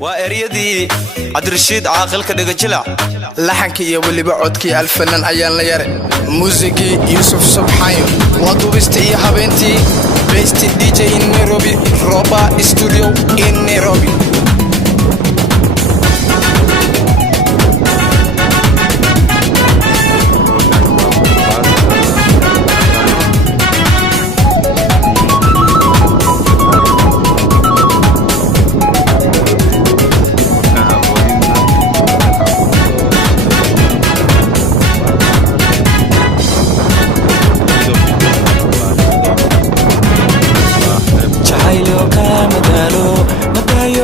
وأريدي عدرشيد عاقل كده جلع لحنك يا ولي بعدكي الفنان أيان ليري موسيقي يوسف سبحانه وضوبستي يا حبيبتي بيستي دي جي in Nairobi روبا استوديو in Nairobi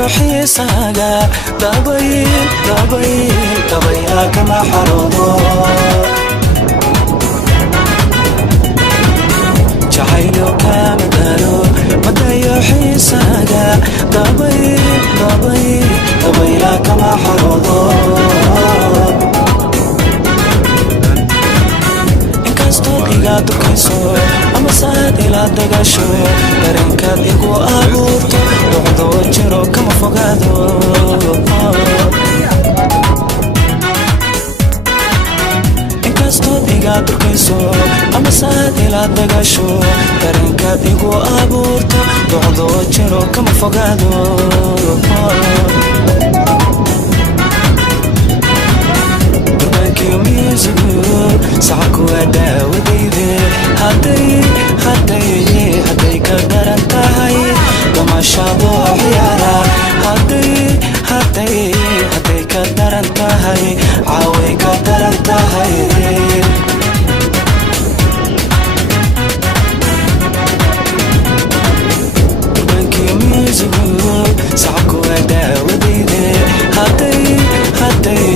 حيساقا طبيل كما حرضو جعيلو كامدالو مدايو حيساقا طبيل كما حرضو inkastood iga dukayso ama saad ila dagasho dareenkaad igu abuurto wacdo jiro kama fogaado inkastood iga dukayso ama saad ila dagasho dareenkaad igu abuurto wacdo jiro kama fogaado music saco wadawdayde haday ka daran tahay damashado ciyaara haday ka daran tahay caaway ka daran tahay music saco wadawdayde haday